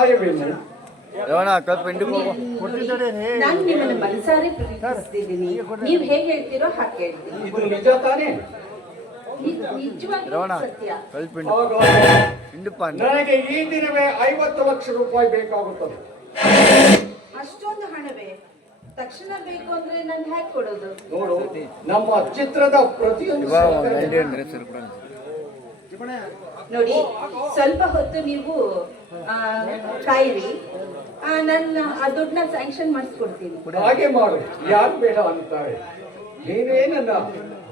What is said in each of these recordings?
ಅಭಿಪ್ರಾಯವೇನು? ನಾನು ನಿಮ್ಮನ್ನು ಮನಸಾರೆ ಪ್ರೀತಿಸ್ತಿದ್ದೀನಿ. ನೀವು ಹೇಗೆ ಹೇಳ್ತೀರೋ ಹಾಗೆ ಹೇಳ್ತೀನಿ. ಇದು ನಿಜ ತಾನೇ? ಸತ್ಯ. ನನಗೆ ಈ ದಿನವೇ 50 ಲಕ್ಷ ರೂಪಾಯಿ ಬೇಕಾಗುತ್ತದೆ. ಅಷ್ಟೊಂದು ಹಣವೇ? ತಕ್ಷಣ ಬೇಕು ಅಂದ್ರೆ ನಾನು ಹೇಗೆ ಕೊಡೋದು? ನೋಡು, ನಮ್ಮ ಚಿತ್ರದ ಪ್ರತಿಯೊಂದು ನೋಡಿ, ಸ್ವಲ್ಪ ಹೊತ್ತು ನೀವು ಕಾಯಿರಿ. ನನ್ನ ಆ ದುಡ್ಡನ್ನ ಸ್ಯಾಂಕ್ಷನ್ ಮಾಡಿಸ್ಕೊಡ್ತೀನಿ. ಹಾಗೆ ಮಾಡು, ಯಾರು ಬೇಡ ಅಂತಾರೆ. ನೀನೇ ನನ್ನ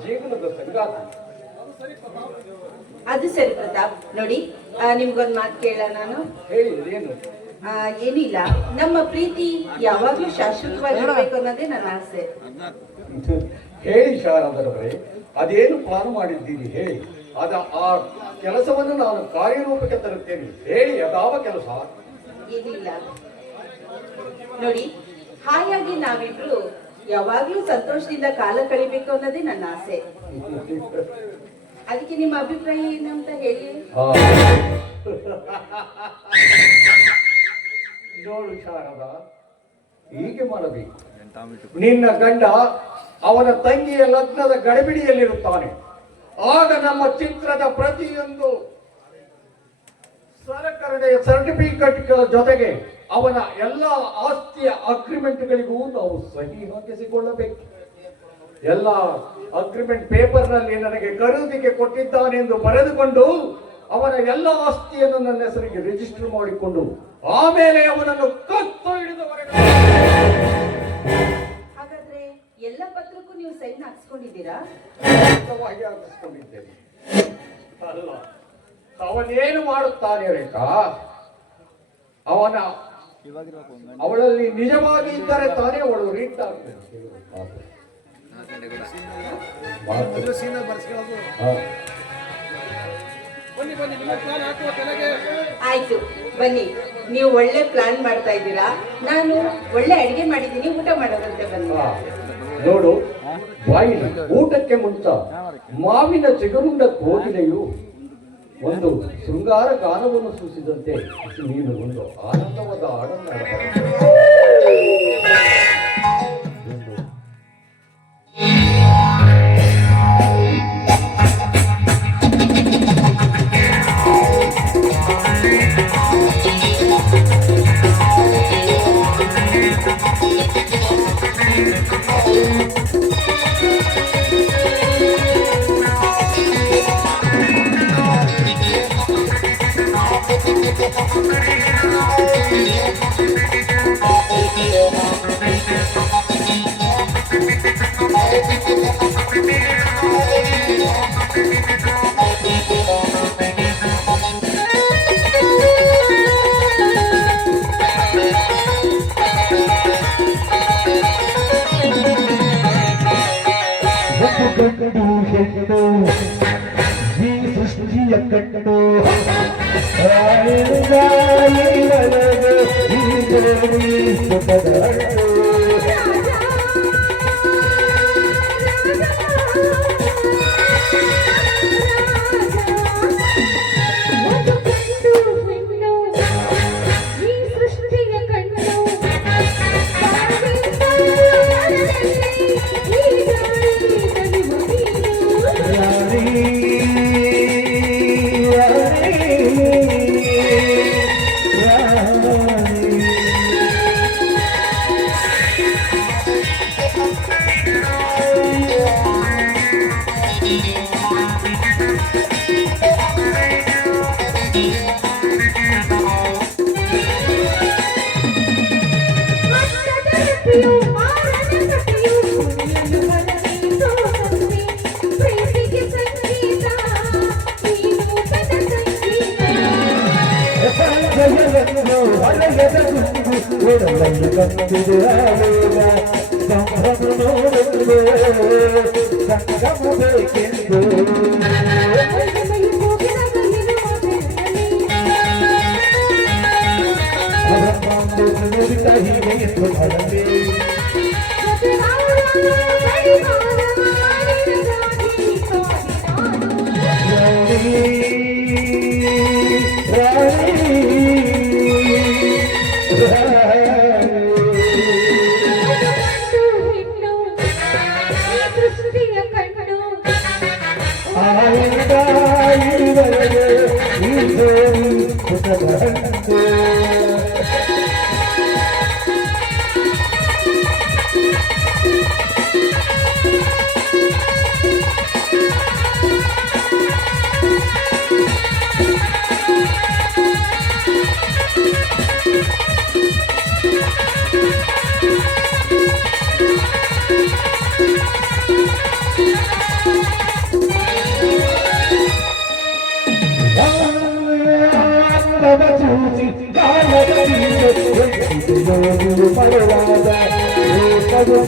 ಜೀವನದ ಸಂಗಾತಿ. ಅದು ಸರಿ ಪ್ರತಾಪ್. ನೋಡಿ, ನಿಮ್ಗೊಂದು ಮಾತು ಕೇಳ ನಾನು. ಹೇಳಿ, ಏನು? ಏನಿಲ್ಲ, ನಮ್ಮ ಪ್ರೀತಿ ಯಾವಾಗ್ಲೂ ಶಾಶ್ವತವಾಗಿರ್ಬೇಕು ಅನ್ನೋದೇ ನನ್ನ ಆಸೆ. ಹೇಳಿ ಶಾರದರವರೇ, ಅದೇನು ಪ್ಲಾನ್ ಮಾಡಿದ್ದೀರಿ ಹೇಳಿ. ಆ ಕೆಲಸವನ್ನು ನಾನು ಕಾರ್ಯರೂಪಕ್ಕೆ ತರುತ್ತೇನೆ. ಹೇಳಿ, ಅದಾವ ಕೆಲಸ? ಏನಿಲ್ಲ ನೋಡಿ, ಹಾಯಾಗಿ ನಾವಿಬ್ರು ಯಾವಾಗ್ಲೂ ಸಂತೋಷದಿಂದ ಕಾಲ ಕಳಿಬೇಕು ಅನ್ನೋದೇ ನನ್ನ ಆಸೆ. ಅದಕ್ಕೆ ನಿಮ್ಮ ಅಭಿಪ್ರಾಯ ಏನು ಅಂತ ಹೇಳಿ. ನೋಡು ಶಾರದ, ಹೀಗೆ ಮಾಡಬೇಕು. ನಿನ್ನ ಗಂಡ ಅವನ ತಂಗಿಯ ಲಗ್ನದ ಗಡಿಬಿಡಿಯಲ್ಲಿರುತ್ತಾನೆ. ಆಗ ನಮ್ಮ ಚಿತ್ರದ ಪ್ರತಿಯೊಂದು ಸರಕಾರದ ಸರ್ಟಿಫಿಕೇಟ್ಗಳ ಜೊತೆಗೆ ಅವನ ಎಲ್ಲ ಆಸ್ತಿಯ ಅಗ್ರಿಮೆಂಟ್ಗಳಿಗೂ ನಾವು ಸಹಿ ಹಾಕಿಸಿಕೊಳ್ಳಬೇಕು. ಎಲ್ಲ ಅಗ್ರಿಮೆಂಟ್ ಪೇಪರ್ನಲ್ಲಿ ನನಗೆ ಖರೀದಿಗೆ ಕೊಟ್ಟಿದ್ದಾನೆಂದು ಬರೆದುಕೊಂಡು ಅವನ ಎಲ್ಲ ಆಸ್ತಿಯನ್ನು ನನ್ನ ಹೆಸರಿಗೆ ರಿಜಿಸ್ಟರ್ ಮಾಡಿಕೊಂಡು ಆಮೇಲೆ ಅವನನ್ನು ಕತ್ತು ಹಿಡಿದವರೆಗೆ. ಹಾಗಾದ್ರೆ ಎಲ್ಲ ಪತ್ರಕ್ಕೂ ನೀವು ಸೈನ್ ಹಾಕ್ಸ್ಕೊಂಡಿದ್ದೀರಾ? ಹಾಕಿಸ್ಕೊಂಡಿದ್ದೇನೆ. ಅಲ್ಲ, ಅವನೇನು ಮಾಡುತ್ತಾನೆ ರೇಖಾ? ಅವಳಲ್ಲಿ ನಿಜವಾಗಿ ಇದ್ದರೆ ತಾನೇ ಅವಳು ರೀಟ್ ಆಗ್ತದೆ. ಆಯ್ತು, ಬನ್ನಿ. ನೀವು ಒಳ್ಳೆ ಪ್ಲಾನ್ ಮಾಡ್ತಾ ಇದ್ದೀರಾ. ನಾನು ಒಳ್ಳೆ ಅಡಿಗೆ ಮಾಡಿದ್ದೀನಿ, ಊಟ ಮಾಡೋದಂತೆ ಬನ್ನಿ. ನೋಡು, ಬಾಯಿಲಿ ಊಟಕ್ಕೆ ಮುಂಚ ಮಾವಿನ ಚಿಗುರುಂಡ ಕೋಗಿಲೆಯು ಒಂದು ಶೃಂಗಾರ ಗಾನವನ್ನು ಸೂಚಿಸಿದಂತೆ ನೀನು ಒಂದು ಆನಂದವಾದ ಹಾಡನ್ನು ಆವಿಂದ ಇರುವರೆಗೆ ಈ ಜೋಡಿ ಸುಖದಂತೆ చూసి కాళ్ళ పడవాద పడు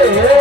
Yeah.